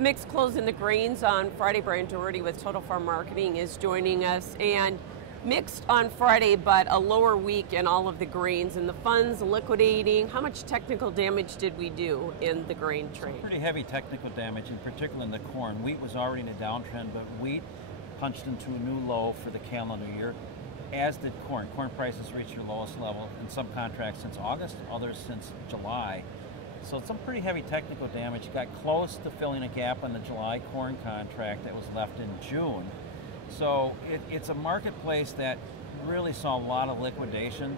A mixed close in the grains on Friday. Bryan Doherty with Total Farm Marketing is joining us, and mixed on Friday, but a lower week in all of the grains and the funds liquidating. How much technical damage did we do in the grain trade? Some pretty heavy technical damage, in particular in the corn. Wheat was already in a downtrend, but wheat punched into a new low for the calendar year, as did corn. Corn prices reached their lowest level in some contracts since August, others since July. So some pretty heavy technical damage. Got close to filling a gap on the July corn contract that was left in June. So it's a marketplace that really saw a lot of liquidation,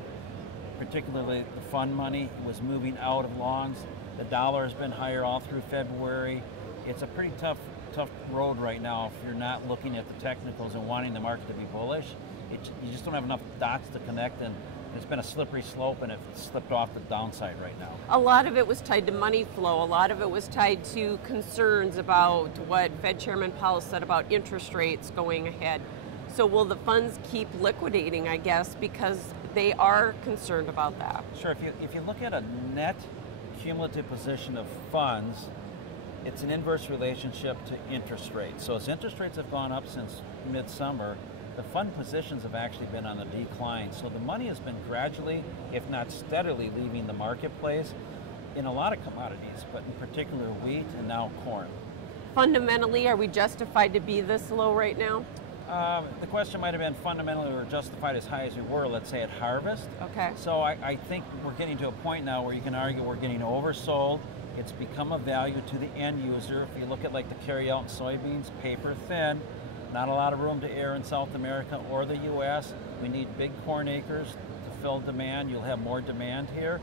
particularly the fund money was moving out of longs. The dollar has been higher all through February. It's a pretty tough road right now if you're not looking at the technicals and wanting the market to be bullish. You just don't have enough dots to connect, and it's been a slippery slope, and it's slipped off the downside right now. A lot of it was tied to money flow. A lot of it was tied to concerns about what Fed Chairman Powell said about interest rates going ahead. So will the funds keep liquidating, I guess, because they are concerned about that? Sure. If you look at a net cumulative position of funds, it's an inverse relationship to interest rates. So as interest rates have gone up since midsummer, the fund positions have actually been on the decline. So the money has been gradually, if not steadily, leaving the marketplace in a lot of commodities, but in particular wheat and now corn. Fundamentally, are we justified to be this low right now? The question might have been fundamentally we're justified as high as we were, let's say, at harvest. Okay. So I think we're getting to a point now where you can argue we're getting oversold. It's become a value to the end user. If you look at like the carryout soybeans, paper thin, not a lot of room to air in South America or the U.S. We need big corn acres to fill demand. You'll have more demand here.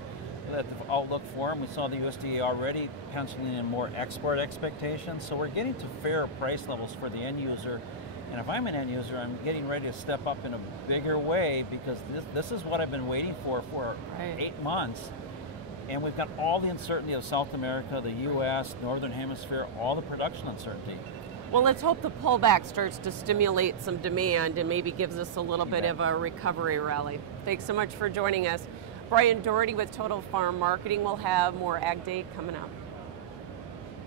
At the outlook for them, we saw the USDA already penciling in more export expectations. So we're getting to fair price levels for the end user. And if I'm an end user, I'm getting ready to step up in a bigger way, because this is what I've been waiting for 8 months. And we've got all the uncertainty of South America, the U.S., Northern Hemisphere, all the production uncertainty. Well, let's hope the pullback starts to stimulate some demand and maybe gives us a little bit of a recovery rally. Thanks so much for joining us. Bryan Doherty with Total Farm Marketing. Will have more Ag Day coming up.